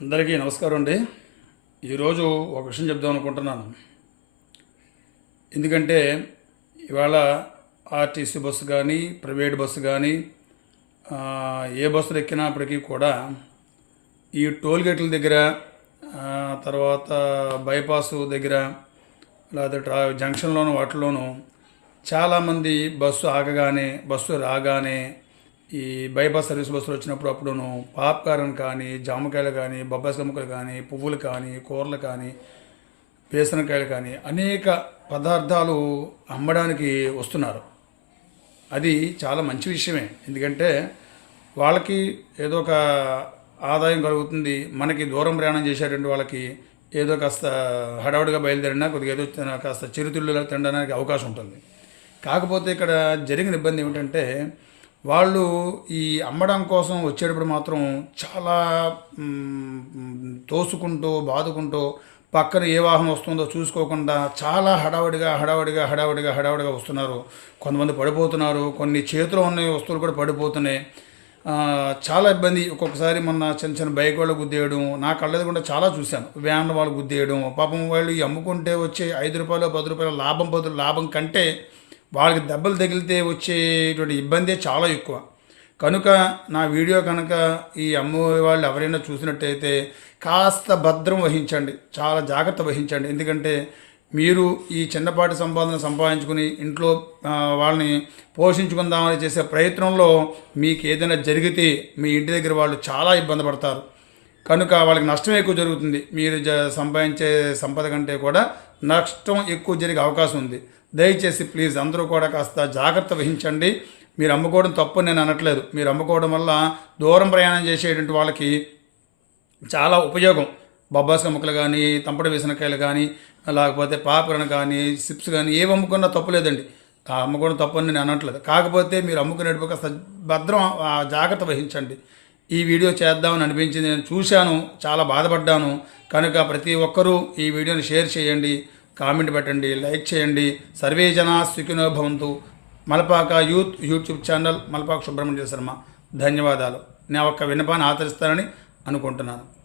అందరికీ నమస్కారం అండి. ఈరోజు ఒక విషయం చెప్దాం అనుకుంటున్నాను. ఎందుకంటే ఇవాళ ఆర్టీసీ బస్సు కానీ ప్రైవేట్ బస్సు కానీ ఏ బస్సులు ఎక్కినప్పటికీ కూడా ఈ టోల్ గేట్ల దగ్గర తర్వాత బైపాస్ దగ్గర లేదా ట్రా జంక్షన్లోను వాటిలోనూ చాలామంది బస్సు ఆగగానే బస్సు రాగానే ఈ బైపాస్ సర్వీస్ బస్సులు వచ్చినప్పుడు అప్పుడును పాప్కార్న్ కానీ జామకాయలు కానీ బొబ్బాసి ముక్కలు కానీ పువ్వులు కానీ కూరలు కానీ బేసనకాయలు కానీ అనేక పదార్థాలు అమ్మడానికి వస్తున్నారు. అది చాలా మంచి విషయమే. ఎందుకంటే వాళ్ళకి ఏదో ఒక ఆదాయం కలుగుతుంది. మనకి దూరం ప్రయాణం చేసేటువంటి వాళ్ళకి ఏదో కాస్త హడావుడిగా బయలుదేరినా కొద్దిగా ఏదో కాస్త చిరుతిళ్ళు తినడానికి అవకాశం ఉంటుంది. కాకపోతే ఇక్కడ జరిగిన ఇబ్బంది ఏమిటంటే వాళ్ళు ఈ అమ్మడం కోసం వచ్చేటప్పుడు మాత్రం చాలా తోసుకుంటూ బాదుకుంటూ పక్కన ఏ వాహనం వస్తుందో చూసుకోకుండా చాలా హడావడిగా హడావడిగా హడావడిగా హడావడిగా వస్తున్నారు. కొంతమంది పడిపోతున్నారు. కొన్ని చేతిలో ఉన్న వస్తువులు కూడా పడిపోతున్నాయి. చాలా ఇబ్బంది. ఒక్కొక్కసారి మొన్న చిన్న చిన్న బైక్ వాళ్ళు గుద్దేయడం నా కళ్ళది కూడా చాలా చూశాను. వ్యాన్ వాళ్ళు గుద్దేయడం పాపం వాళ్ళు అమ్ముకుంటే వచ్చే ఐదు రూపాయలు పది రూపాయల లాభం బదులు లాభం కంటే వాళ్ళకి దెబ్బలు తగిలితే వచ్చేటువంటి ఇబ్బందే చాలా ఎక్కువ. కనుక నా వీడియో కనుక ఈ అమ్మే వాళ్ళు ఎవరైనా చూసినట్టయితే కాస్త భద్రం వహించండి. చాలా జాగ్రత్త వహించండి. ఎందుకంటే మీరు ఈ చిన్నపాటి సంపాదన సంపాదించుకుని ఇంట్లో వాళ్ళని పోషించుకుందామని చేసే ప్రయత్నంలో మీకు ఏదైనా జరిగితే మీ ఇంటి దగ్గర వాళ్ళు చాలా ఇబ్బంది పడతారు. కనుక వాళ్ళకి నష్టం ఎక్కువ జరుగుతుంది. మీరు జ సంపాదించే సంపద కంటే కూడా నష్టం ఎక్కువ జరిగే అవకాశం ఉంది. దయచేసి ప్లీజ్ అందరూ కూడా కాస్త జాగ్రత్త వహించండి. మీరు అమ్ముకోవడం తప్పు నేను అనట్లేదు. మీరు అమ్ముకోవడం వల్ల దూరం ప్రయాణం చేసేటువంటి వాళ్ళకి చాలా ఉపయోగం. బొబ్బాస ముక్కలు కానీ తంపడి వేసినకాయలు కానీ లేకపోతే పాపరణ కానీ సిప్స్ కానీ ఏవి అమ్ముకున్నా తప్పు లేదండి. ఆ అమ్ముకోవడం తప్పు నేను అనట్లేదు. కాకపోతే మీరు అమ్ముకునేటప్పుడు కాస్త భద్రం జాగ్రత్త వహించండి. ఈ వీడియో చేద్దామని అనిపించింది. నేను చూశాను చాలా బాధపడ్డాను. కనుక ప్రతి ఒక్కరూ ఈ వీడియోని షేర్ చేయండి. కామెంట్ పెట్టండి లైక్ చేయండి. సర్వే జనా సుఖినో భవంతు. Malapaka youth YouTube channel Malapaka Subrahmanya Sharma. ధన్యవాదాలు. నా ఒక్క విన్నపాన్ని ఆచరిస్తానని అనుకుంటున్నాను.